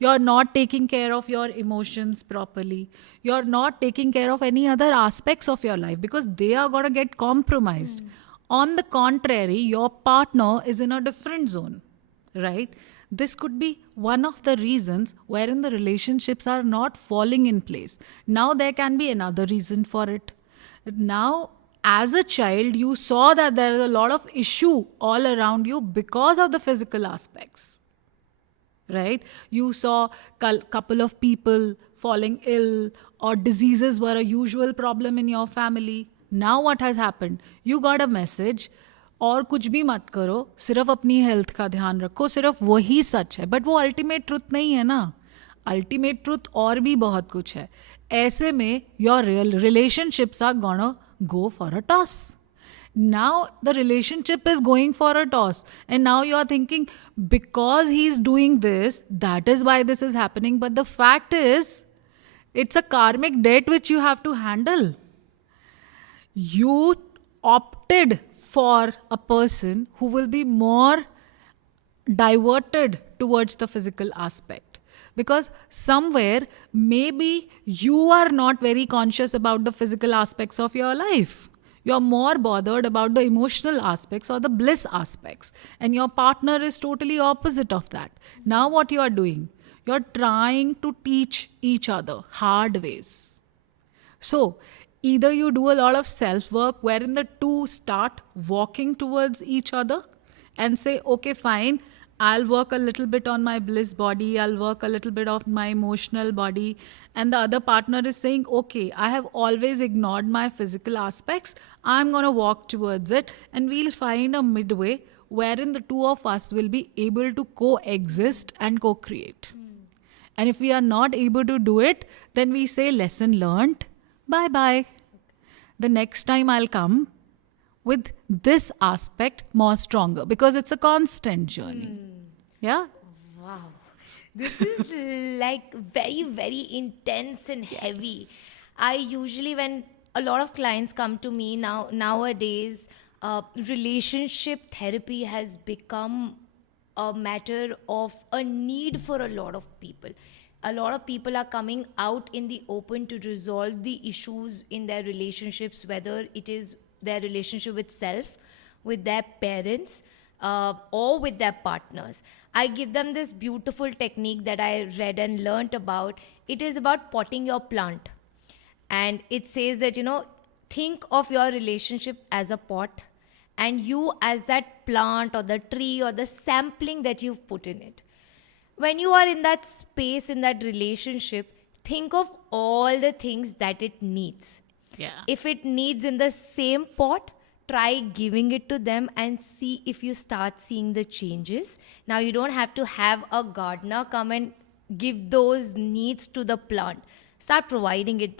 You're not taking care of your emotions properly. You're not taking care of any other aspects of your life because they are going to get compromised. On the contrary, your partner is in a different zone, right? This could be one of the reasons wherein the relationships are not falling in place. Now, there can be another reason for it. Now, as a child, you saw that there is a lot of issue all around you because of the physical aspects, right? You saw couple of people falling ill or diseases were a usual problem in your family. Now what has happened? You got a message, और कुछ भी मत करो, सिर्फ अपनी health का ध्यान रखो, सिर्फ वही सच है. बट वो अल्टीमेट ट्रुथ नहीं है ना. अल्टीमेट ट्रुथ और भी बहुत कुछ है. ऐसे में your relationships are gonna go for a toss. Now the relationship is going for a toss, and now you are thinking because he's doing this, that is why this is happening. But the fact is, it's a karmic debt which you have to handle. You opted for a person who will be more diverted towards the physical aspect, because somewhere maybe you are not very conscious about the physical aspects of your life. You're more bothered about the emotional aspects or the bliss aspects, and your partner is totally opposite of that. Now what you are doing, you're trying to teach each other hard ways. So either you do a lot of self work wherein the two start walking towards each other and say, okay, fine, I'll work a little bit on my bliss body, I'll work a little bit of my emotional body. And the other partner is saying, okay, I have always ignored my physical aspects, I'm going to walk towards it, and we'll find a midway wherein the two of us will be able to coexist and co-create. And if we are not able to do it, then we say, lesson learned, bye-bye. The next time I'll come with this aspect more stronger, because it's a constant journey. Yeah? Wow. This is like very, very intense and heavy. I usually, when a lot of clients come to me nowadays, relationship therapy has become a matter of a need for a lot of people. A lot of people are coming out in the open to resolve the issues in their relationships, whether it is their relationship with self, with their parents, or with their partners. I give them this beautiful technique that I read and learnt about. It is about potting your plant. And it says that, think of your relationship as a pot and you as that plant or the tree or the sampling that you've put in it. When you are in that space, in that relationship, think of all the things that it needs. Yeah. If it needs in the same pot, try giving it to them and see if you start seeing the changes. Now, you don't have to have a gardener come and give those needs to the plant. Start providing it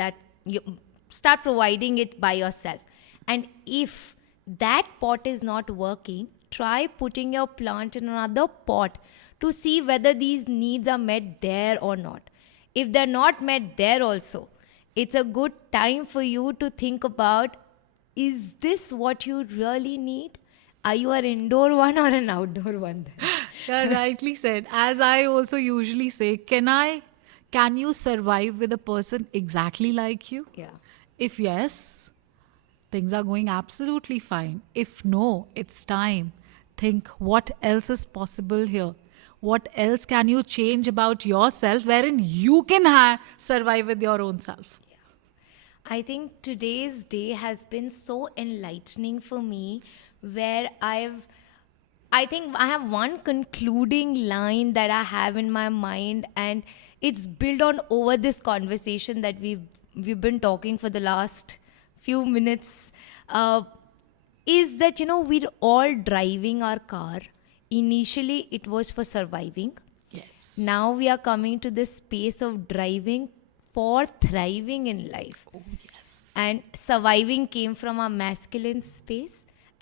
by yourself. And if that pot is not working, try putting your plant in another pot to see whether these needs are met there or not. If they're not met there also, it's a good time for you to think about, is this what you really need? Are you an indoor one or an outdoor one? Yeah, rightly said. As I also usually say, can you survive with a person exactly like you? Yeah. If yes, things are going absolutely fine. If no, it's time. Think what else is possible here. What else can you change about yourself wherein you can survive with your own self? I think today's day has been so enlightening for me, where I've I think I have one concluding line that I have in my mind, and it's built on over this conversation that we've been talking for the last few minutes. Is that we're all driving our car. Initially, it was for surviving. Yes. Now we are coming to this space of driving for thriving in life. Oh, yes. And surviving came from our masculine space,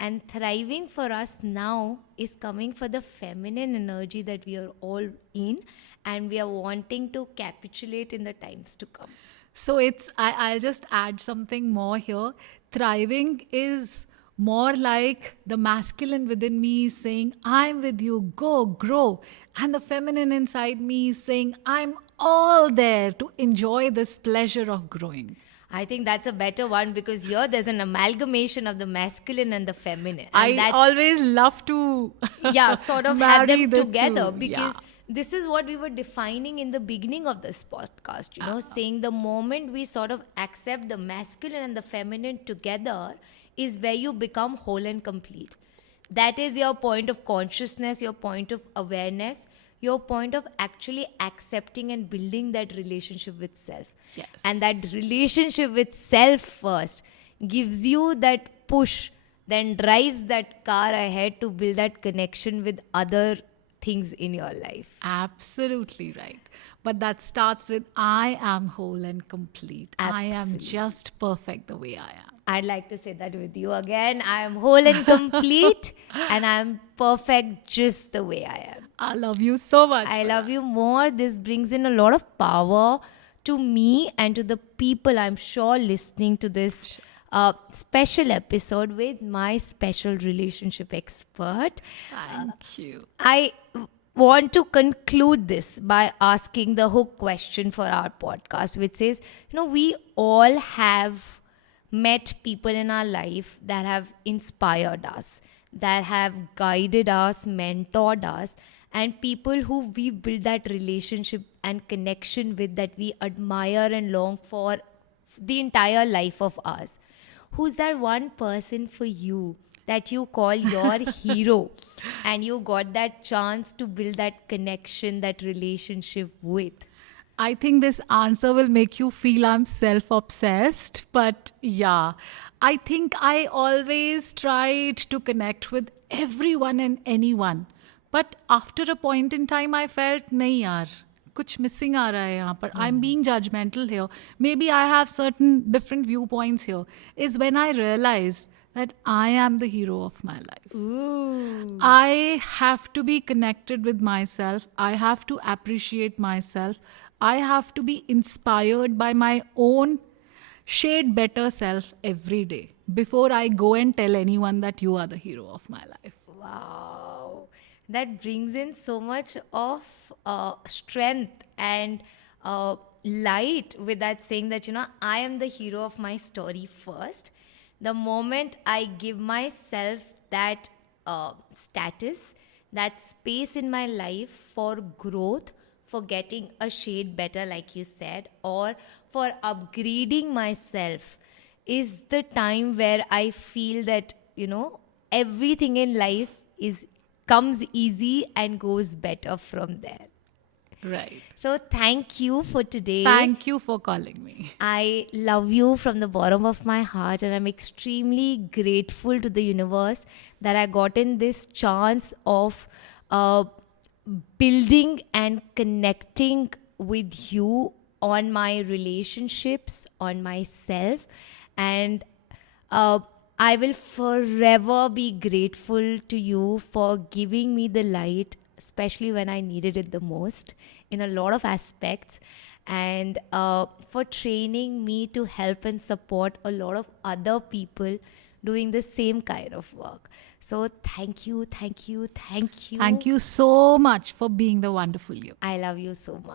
and thriving for us now is coming for the feminine energy that we are all in, and we are wanting to capitulate in the times to come. So I'll just add something more here. Thriving is more like the masculine within me is saying, I'm with you, go, grow. And the feminine inside me is saying, I'm all there to enjoy this pleasure of growing. I think that's a better one, because here there's an amalgamation of the masculine and the feminine. I And that's, always love to sort of have marry them the together, two. because Yeah. this is what we were defining in the beginning of this podcast, saying the moment we sort of accept the masculine and the feminine together is where you become whole and complete. That is your point of consciousness, your point of awareness, your point of actually accepting and building that relationship with self. Yes. And that relationship with self first gives you that push, then drives that car ahead to build that connection with other things in your life. Absolutely right. But that starts with I am whole and complete. I am Absolutely. just perfect the way I am. I'd like to say that with you again. I am whole and complete, and I am perfect just the way I am. I love you so much. I for love that. you more. This brings in a lot of power to me and to the people, I'm sure, listening to this special episode with my special relationship expert. Thank you. I want to conclude this by asking the hook question for our podcast, which says, we all have met people in our life that have inspired us, that have guided us, mentored us, and people who we build that relationship and connection with, that we admire and long for the entire life of ours. Who's that one person for you that you call your hero, and you got that chance to build that connection, that relationship with? I think this answer will make you feel I'm self-obsessed, but yeah, I think I always tried to connect with everyone and anyone. But after a point in time, I felt, nahi yaar, कुछ missing आ रहा है यहाँ पर. I'm being judgmental here. Maybe I have certain different viewpoints here. Is when I realized that I am the hero of my life. Ooh. I have to be connected with myself. I have to appreciate myself. I have to be inspired by my own shade better self every day before I go and tell anyone that you are the hero of my life. Wow. That brings in so much of strength and light with that saying that, I am the hero of my story first. The moment I give myself that status, that space in my life for growth, for getting a shade better, like you said, or for upgrading myself, is the time where I feel that, everything in life comes easy and goes better from there. Right. So thank you for today. Thank you for calling me. I love you from the bottom of my heart, and I'm extremely grateful to the universe that I gotten this chance of building and connecting with you on my relationships, on myself, and I will forever be grateful to you for giving me the light, especially when I needed it the most, in a lot of aspects, and for training me to help and support a lot of other people doing the same kind of work. So thank you, thank you, thank you. Thank you so much for being the wonderful you. I love you so much.